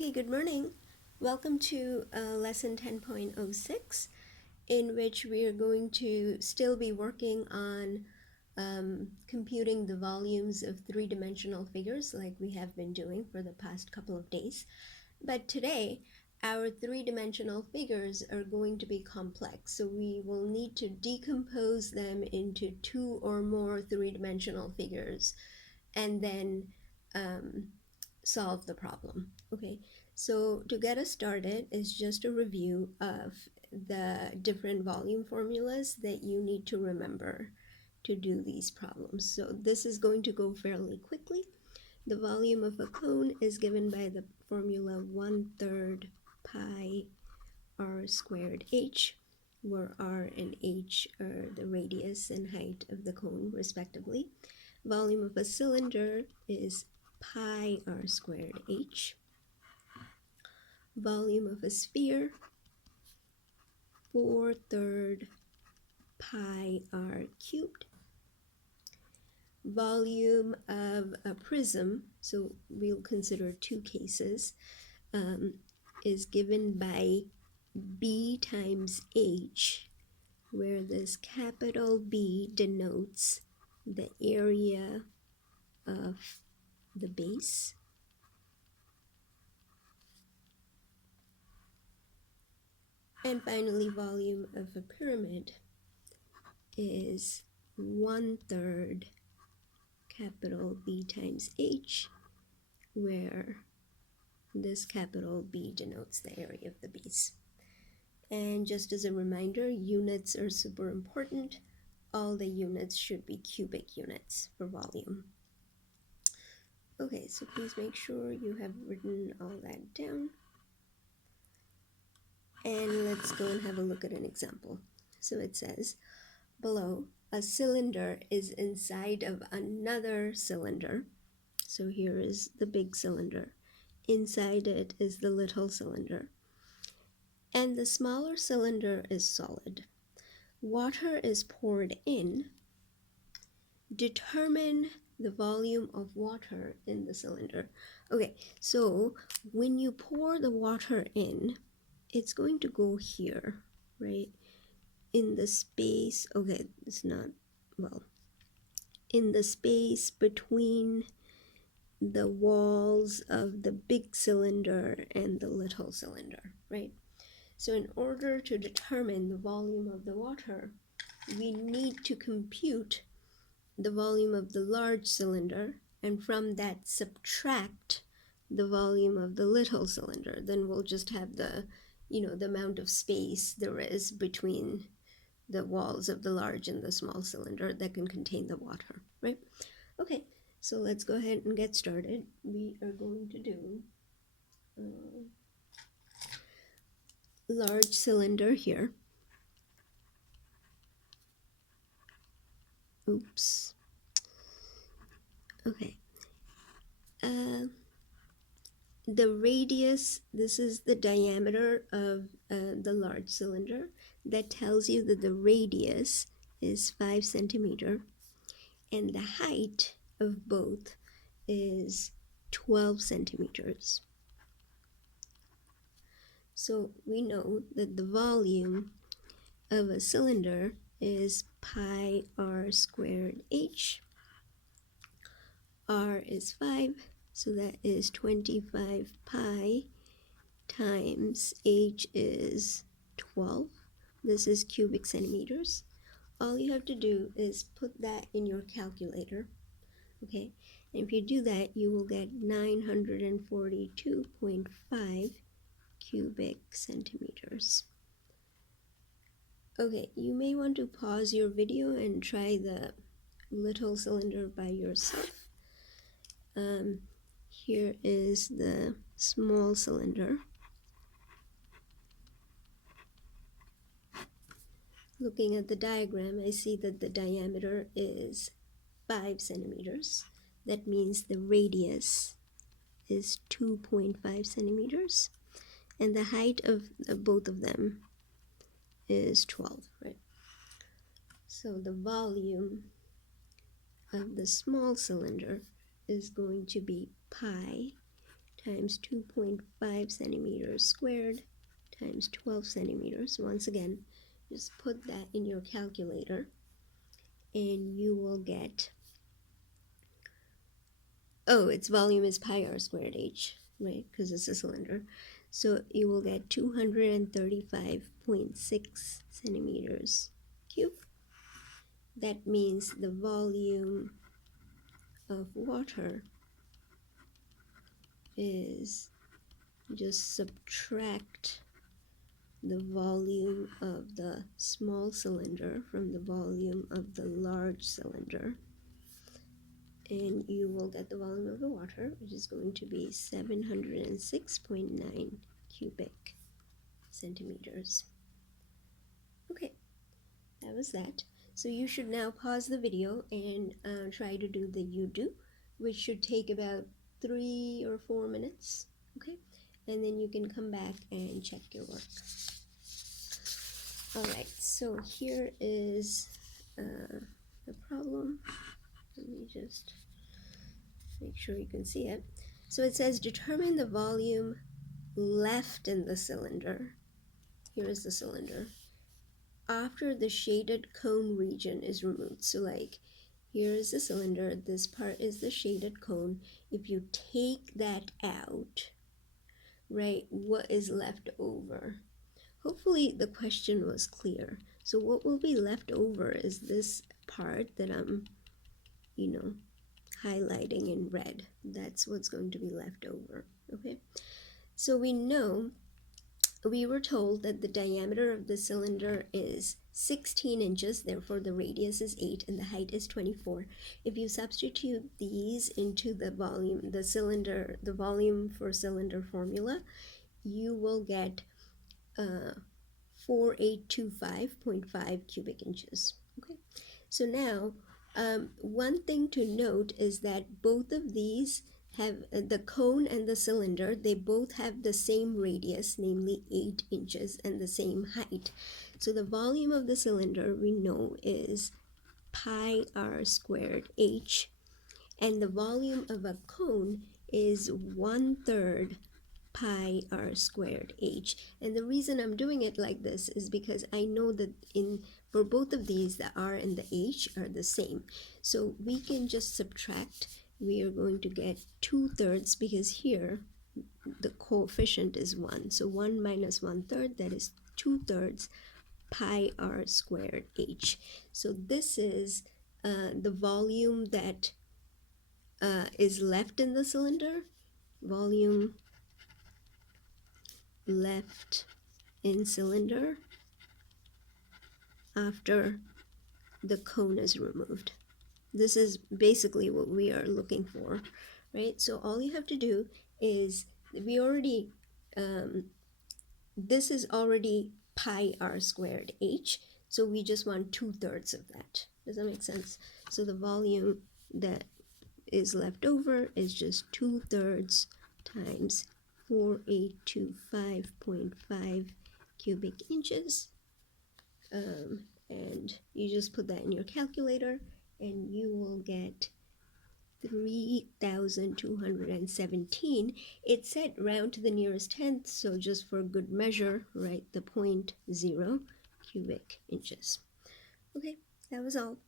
Okay, good morning. Welcome to lesson 10.06, in which we are going to still be working on computing the volumes of three-dimensional figures like we have been doing for the past couple of days. But today, our three-dimensional figures are going to be complex, so we will need to decompose them into two or more three-dimensional figures and then solve the problem. Okay, so to get us started is just a review of the different volume formulas that you need to remember to do these problems. So this is going to go fairly quickly. The volume of a cone is given by the formula 1/3 pi r squared h, where r and h are the radius and height of the cone respectively. Volume of a cylinder is pi r squared h. Volume of a sphere, 4/3 pi r cubed. Volume of a prism, so we'll consider two cases, is given by B times H, where this capital B denotes the area of the base. And finally, volume of a pyramid is 1/3 capital B times H, where this capital B denotes the area of the base. And just as a reminder, units are super important. All the units should be cubic units for volume. Okay, so please make sure you have written all that down. And let's go and have a look at an example. So it says, below, a cylinder is inside of another cylinder. So here is the big cylinder. Inside it is the little cylinder. And the smaller cylinder is solid. Water is poured in. Determine the volume of water in the cylinder. Okay, so when you pour the water in, it's going to go here, right? In the space, okay, it's not, well, in the space between the walls of the big cylinder and the little cylinder, right? So in order to determine the volume of the water, we need to compute the volume of the large cylinder, and from that subtract the volume of the little cylinder. Then we'll just have the amount of space there is between the walls of the large and the small cylinder that can contain the water, right? Okay, so let's go ahead and get started. We are going to do large cylinder here. Oops. Okay. The radius, this is the diameter of the large cylinder. That tells you that the radius is 5 centimeter, and the height of both is 12 centimeters. So we know that the volume of a cylinder is pi r squared h. R is 5, so that is 25 pi times h is 12. This is cubic centimeters. All you have to do is put that in your calculator, okay? And if you do that, you will get 942.5 cubic centimeters. Okay, you may want to pause your video and try the little cylinder by yourself. Here is the small cylinder. Looking at the diagram, I see that the diameter is 5 centimeters. That means the radius is 2.5 centimeters. And the height of both of them is 12, right? So the volume of the small cylinder is going to be pi times 2.5 centimeters squared times 12 centimeters. Once again, just put that in your calculator and you will get, oh, its volume is pi r squared h, right, because it's a cylinder. So you will get 235.6 centimeters cubed. That means the volume of water is, just subtract the volume of the small cylinder from the volume of the large cylinder, and you will get the volume of the water, which is going to be 706.9 cubic centimeters. Okay, that was that. So you should now pause the video and try to do the you-do, which should take about 3 or 4 minutes, okay? And then you can come back and check your work. Alright, so here is the problem. Let me just make sure you can see it. So it says determine the volume left in the cylinder. Here is the cylinder after the shaded cone region is removed. So like, here is the cylinder, this part is the shaded cone. If you take that out, right, what is left over? Hopefully the question was clear. So what will be left over is this part that I'm, highlighting in red. That's what's going to be left over, okay? So we were told that the diameter of the cylinder is 16 inches, therefore the radius is 8 and the height is 24. If you substitute these into the volume, the volume for cylinder formula, you will get 4825.5 cubic inches. Okay, so now one thing to note is that both of these have the cone and the cylinder, they both have the same radius, namely 8 inches, and the same height. So the volume of the cylinder we know is pi r squared h, and the volume of a cone is 1/3 pi r squared h. And the reason I'm doing it like this is because I know that for both of these, the r and the h are the same. So we can just subtract. We are going to get 2/3 because here the coefficient is 1. So 1 minus 1/3, that is 2/3 pi r squared h. So this is the volume that is left in the cylinder. Volume left in cylinder after the cone is removed. This is basically what we are looking for, right? So all you have to do is, this is already pi r squared h, so we just want 2/3 of that. Does that make sense? So the volume that is left over is just 2/3 times 4825.5 cubic inches, and you just put that in your calculator and you will get 3,217. It said round to the nearest tenth, so just for good measure, write the 0.0 cubic inches. Okay, that was all.